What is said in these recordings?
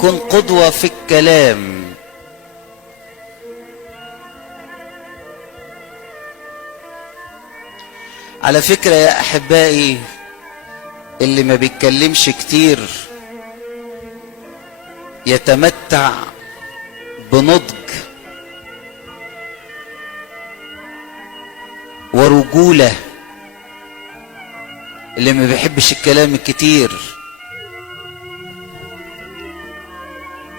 كن قدوة في الكلام. على فكرة يا أحبائي، اللي ما بيتكلمش كتير يتمتع بنضج ورجولة. اللي ما بيحبش الكلام الكتير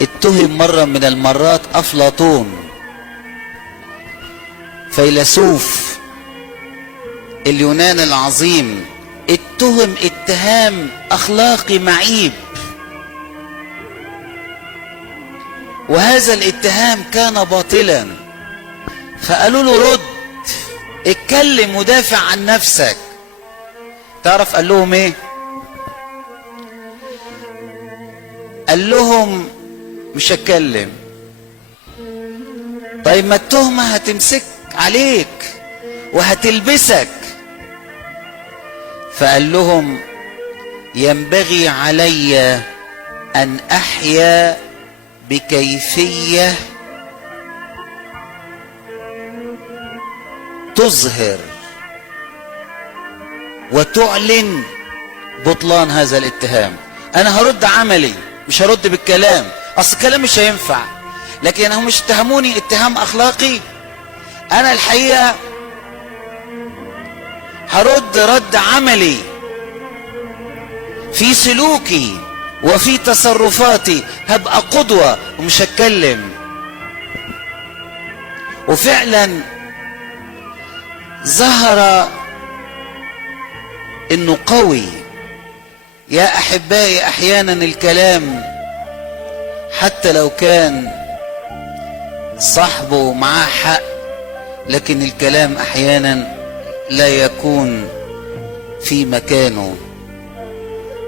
اتهم مرة من المرات أفلاطون فيلسوف اليونان العظيم، اتهم اتهام أخلاقي معيب، وهذا الاتهام كان باطلا. فقالوا له رد، اتكلم ودافع عن نفسك. تعرف قال لهم ايه؟ قال لهم مش هتكلم. طيب ما التهمة هتمسك عليك وهتلبسك. فقال لهم ينبغي علي أن أحيا بكيفية تظهر وتعلن بطلان هذا الاتهام. أنا هرد عملي، مش هرد بالكلام، أصل الكلام مش هينفع. لكن هم مش اتهموني اتهام أخلاقي، أنا الحقيقة هرد رد عملي في سلوكي وفي تصرفاتي، هبقى قدوة ومش هتكلم. وفعلا ظهر انه قوي. يا احبائي، احيانا الكلام حتى لو كان صاحبه معاه حق، لكن الكلام احيانا لا يكون في مكانه.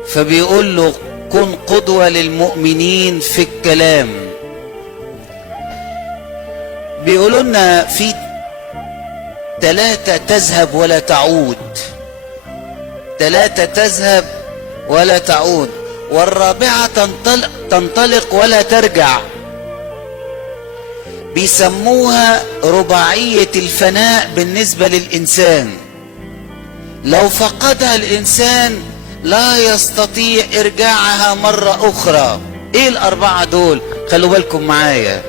فبيقول له كن قدوة للمؤمنين في الكلام. بيقولوا لنا في 3 تذهب ولا تعود، 3 تذهب ولا تعود، والرابعة تنطلق ولا ترجع. بيسموها رباعية الفناء بالنسبة للإنسان. لو فقدها الإنسان لا يستطيع إرجاعها مرة أخرى. إيه ال4 دول؟ خلوا بالكم معايا.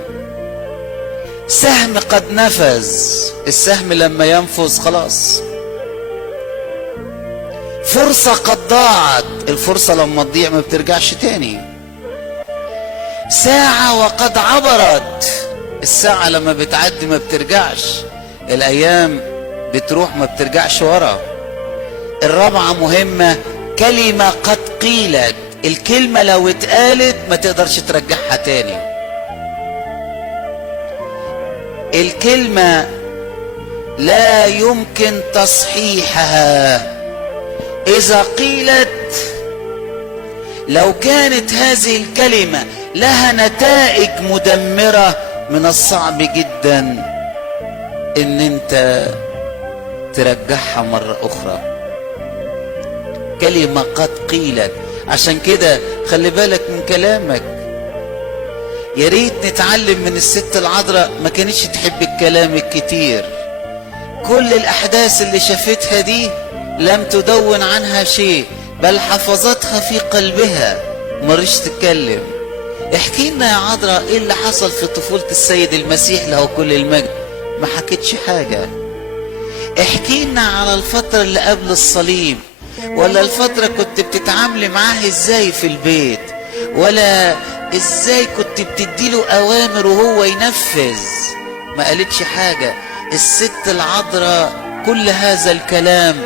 سهم قد نفذ، السهم لما ينفذ خلاص. فرصة قد ضاعت، الفرصة لما تضيع ما بترجعش تاني. ساعة وقد عبرت، الساعة لما بتعدي ما بترجعش. الأيام بتروح ما بترجعش ورا. الرابعة مهمة، كلمة قد قيلت، الكلمة لو اتقالت ما تقدرش ترجعها تاني. الكلمة لا يمكن تصحيحها إذا قيلت. لو كانت هذه الكلمة لها نتائج مدمرة، من الصعب جدا ان انت ترجعها مرة اخرى. كلمة قد قيلت. عشان كده خلي بالك من كلامك. يا ريت نتعلم من الست العذراء، ما كانتش تحب الكلام الكتير. كل الاحداث اللي شافتها دي لم تدون عنها شيء، بل حفظتها في قلبها، مرش تتكلم. احكي لنا يا عذراء ايه اللي حصل في طفولة السيد المسيح له كل المجد. ما حكيتش حاجة. احكي لنا على الفترة اللي قبل الصليب، ولا الفترة كنت بتتعاملي معاه ازاي في البيت، ولا ازاي كنت بتديله اوامر وهو ينفذ. ما قالتش حاجة. الست العذراء كل هذا الكلام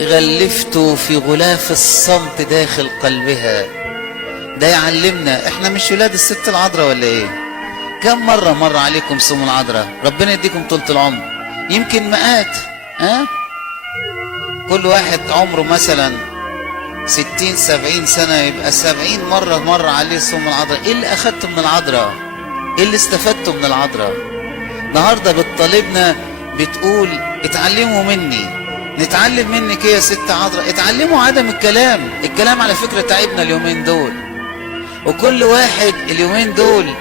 غلفته في غلاف الصمت داخل قلبها. ده يعلمنا احنا مش ولاد الست العذراء ولا ايه؟ كم مرة مر عليكم صوم العذراء؟ ربنا يديكم طولة العمر. يمكن مئات. كل واحد عمره مثلا 60-70 سنة، يبقى 70 مرة مر عليه صوم العذراء. ايه اللي اخدته من العذراء؟ ايه اللي استفدته من العذراء؟ النهارده بتطالبنا بتقول اتعلموا مني. نتعلم منك ايه يا ست عذراء؟ اتعلموا عدم الكلام. الكلام على فكرة تعبنا اليومين دول. وكل واحد اليومين دول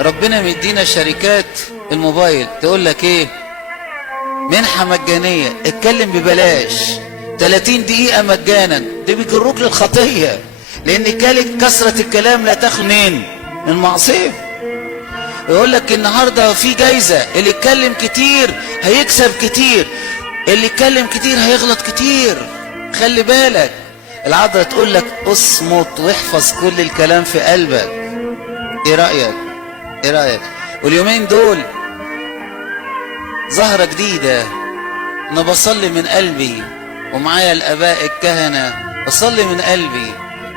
ربنا مدينا شركات الموبايل تقول لك ايه، منحة مجانية، اتكلم ببلاش 30 دقيقة مجانا. دي بيجروك للخطية، لان كثرة الكلام لا تخلو من المعصية. يقول لك النهاردة في جايزة، اللي يتكلم كتير هيكسب كتير، اللي يتكلم كتير هيغلط كتير. خلي بالك. العذراء تقول لك اصمت واحفظ كل الكلام في قلبك. ايه رأيك؟ ايه رأيك؟ واليومين دول ظاهرة جديدة، انا بصلي من قلبي ومعايا الاباء الكهنة، بصلي من قلبي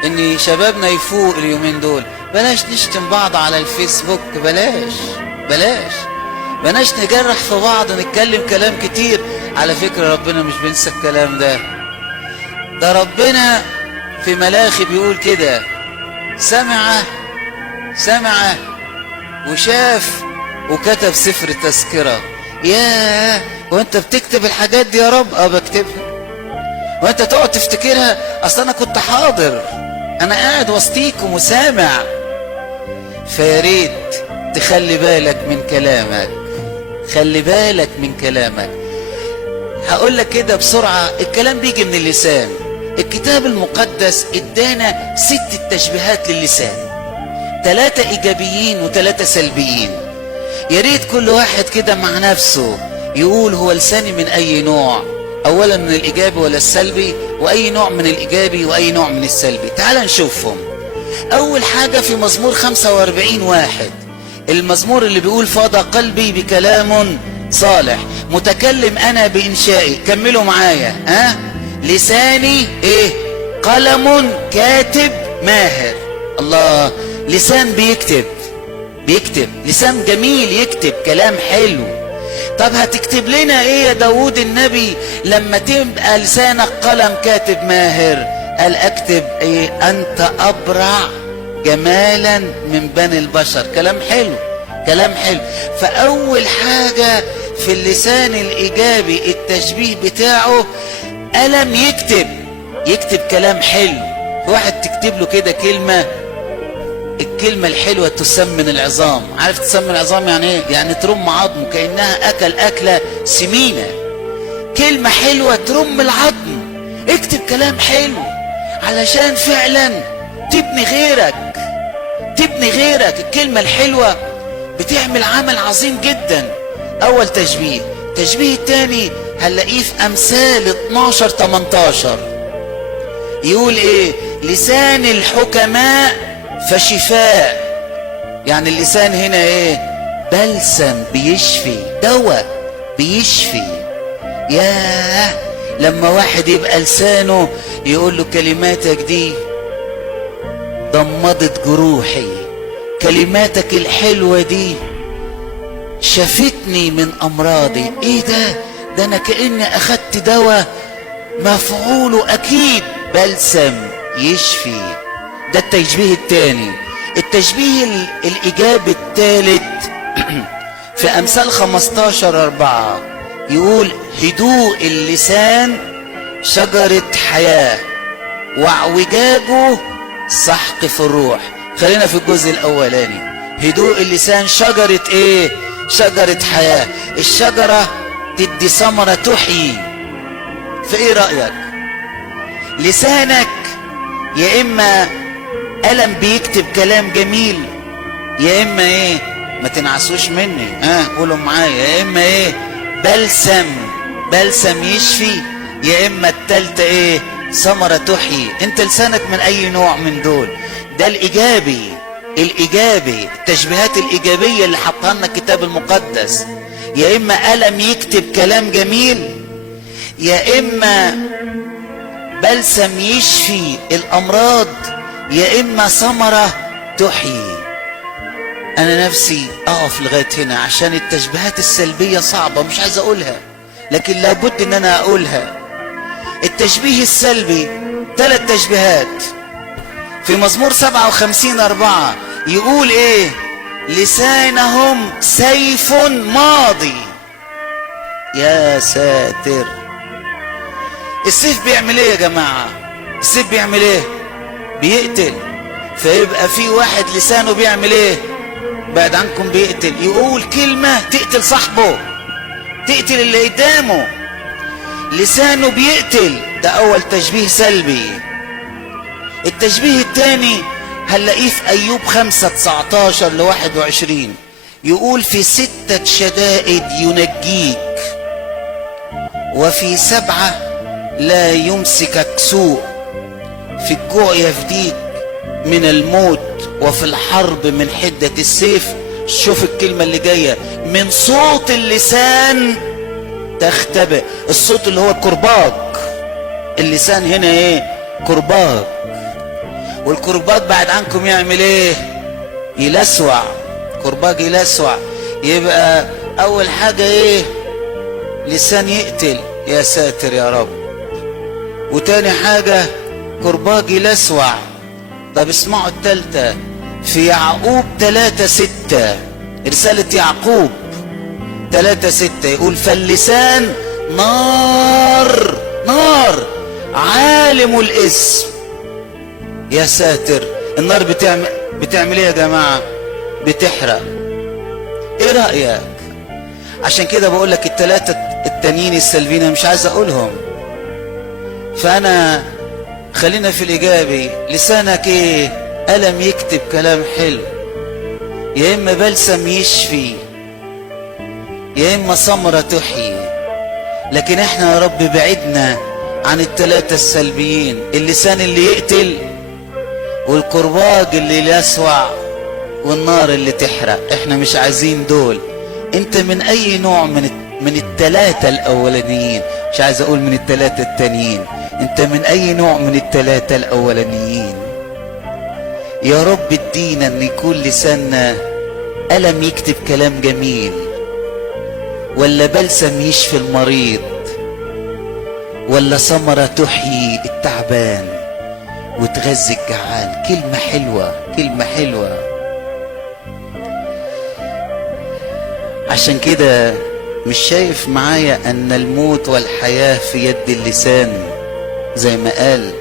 ان شبابنا يفوق اليومين دول. بلاش نشتم بعض على الفيسبوك، بلاش نجرح في بعض ونتكلم كلام كتير. على فكرة ربنا مش بينسى الكلام ده ربنا في ملاخي بيقول كده، سمع وشاف وكتب سفر التذكرة. ياه، وانت بتكتب الحاجات دي يا رب؟ بكتبها. وانت تقعد تفتكرها؟ اصل انا كنت حاضر، انا قاعد وسطيكم وسامع. فياريت تخلي بالك من كلامك، خلي بالك من كلامك. هقول لك كده بسرعة، الكلام بيجي من اللسان. الكتاب المقدس ادانا 6 تشبيهات للسان، 3 ايجابيين و3 سلبيين. يا ريت كل واحد كده مع نفسه يقول هو لساني من اي نوع، اولا من الايجابي ولا السلبي، واي نوع من الايجابي واي نوع من السلبي. تعال نشوفهم. اول حاجة في مزمور 45:1، المزمور اللي بيقول فاض قلبي بكلام صالح، متكلم انا بانشائي. كملوا معايا. لساني ايه؟ قلم كاتب ماهر. الله، لسان بيكتب لسان جميل، يكتب كلام حلو. طب هتكتب لنا ايه يا داود النبي لما تبقى لسانك قلم كاتب ماهر؟ قال اكتب ايه؟ انت ابرع جمالا من بني البشر. كلام حلو. فاول حاجة في اللسان الايجابي التشبيه بتاعه قلم يكتب كلام حلو. واحد تكتب له كده الكلمة الحلوة تسمن العظام. عارف تسمن العظام يعني ايه؟ يعني ترم عظمه كأنها أكلة سمينة. كلمة حلوة ترم العظم. اكتب كلام حلو علشان فعلا تبني غيرك. الكلمة الحلوة بتعمل عمل عظيم جدا. اول تشبيه التاني هنلاقيه في امثال 12:18. يقول ايه؟ لسان الحكماء فشفاء. يعني اللسان هنا ايه؟ بلسم، بيشفي، دواء بيشفي. ياه، لما واحد يبقى لسانه يقول له كلماتك دي ضمدت جروحي، كلماتك الحلوة دي شفتني من امراضي. ايه ده انا كأني اخدت دواء مفعوله اكيد بلسم يشفي. ده التشبيه الثاني. التشبيه الايجابي الثالث في امثال 15:4 يقول هدوء اللسان شجرة حياة واعوجاجه سحق في الروح. خلينا في الجزء الاولاني. هدوء اللسان شجرة ايه؟ شجرة حياة. الشجرة تدي ثمرة تحيي. فايه رأيك؟ لسانك يا اما قلم بيكتب كلام جميل، يا اما ايه؟ ما تنعسوش مني، قولوا معايا، يا اما ايه؟ بلسم يشفي، يا اما التالتة ايه؟ ثمرة تحيي. انت لسانك من اي نوع من دول؟ ده الايجابي. التشبيهات الايجابية اللي حطها لنا الكتاب المقدس. يا اما قلم يكتب كلام جميل، يا اما بلسم يشفي الامراض، يا اما ثمرة تحيي. انا نفسي اقف لغاية هنا عشان التشبيهات السلبية صعبة، مش عايز اقولها، لكن لابد ان انا اقولها. التشبيه السلبي 3 تشبيهات. في مزمور 57:4 يقول ايه؟ لسانهم سيف ماضي. يا ساتر، السيف بيعمل ايه يا جماعة؟ السيف بيعمل ايه؟ بيقتل. فيبقى في واحد لسانه بيعمل ايه؟ بعد عنكم بيقتل، يقول كلمة تقتل صاحبه، تقتل اللي قدامه، لسانه بيقتل. ده اول تشبيه سلبي. التشبيه الثاني هنلاقيه في ايوب 5:19-21، يقول في 6 شدائد ينجيك، وفي 7 لا يمسكك سوء، في الجوع يفديك من الموت، وفي الحرب من حدة السيف. شوف الكلمة اللي جاية، من صوت اللسان تختبئ. الصوت اللي هو الكرباج، اللسان هنا ايه؟ كرباج. والكرباج بعد عنكم يعمل ايه؟ يلسوع. كرباج يلسوع. يبقى اول حاجة ايه؟ لسان يقتل، يا ساتر يا رب. وتاني حاجة كرباج يلسوع. طب اسمعوا التالتة، في يعقوب 3:6، رسالة يعقوب 3:6 يقول فاللسان نار، نار عالم الاسم. يا ساتر، النار بتعمل ايه يا جماعة؟ بتحرق. ايه رأيك؟ عشان كده بقول لك الثلاثة التانيين السلبيين مش عايز اقولهم، فانا خلينا في الايجابي. لسانك ايه؟ قلم يكتب كلام حلو، يا اما بلسم يشفي، يا اما ثمرة تحيي. لكن احنا يا رب بعدنا عن الثلاثة السلبيين، اللسان اللي يقتل، والكرباج اللي يلسوع، والنار اللي تحرق. احنا مش عايزين دول. انت من اي نوع من الثلاثة الاولانيين؟ مش عايز اقول من الثلاثة التانيين، انت من اي نوع من الثلاثة الاولانيين؟ يا رب ادينا ان يكون لساننا قلم يكتب كلام جميل، ولا بلسم يشفي المريض، ولا ثمرة تحيي التعبان وتغذي الجعان. كلمة حلوة، كلمة حلوة. عشان كده مش شايف معايا ان الموت والحياة في يد اللسان زي ما قال؟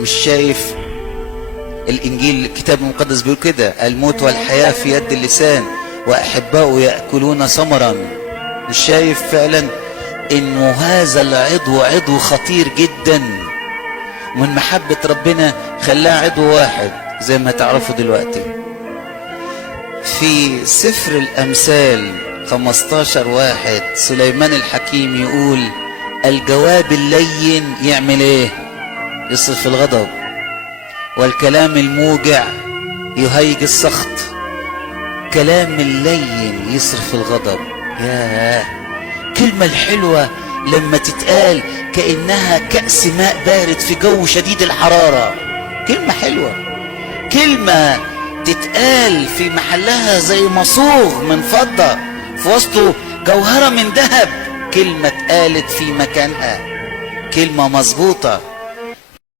مش شايف الانجيل الكتاب المقدس بيقول كده، الموت والحياة في يد اللسان واحباؤه يأكلون ثمرا؟ مش شايف فعلا انه هذا العضو عضو خطير جدا، من محبة ربنا خلاه عضو واحد زي ما تعرفوا دلوقتي؟ في سفر الامثال 15:1 سليمان الحكيم يقول الجواب اللين يعمل ايه؟ يصرف الغضب، والكلام الموجع يهيج السخط. كلام اللين يصرف الغضب. ياه، كلمة الحلوة لما تتقال كأنها كأس ماء بارد في جو شديد الحرارة. كلمة حلوة، كلمة تتقال في محلها زي مصوغ من فضة، في وسطه جوهرة من ذهب. كلمة اتقالت في مكانها، كلمة مظبوطة.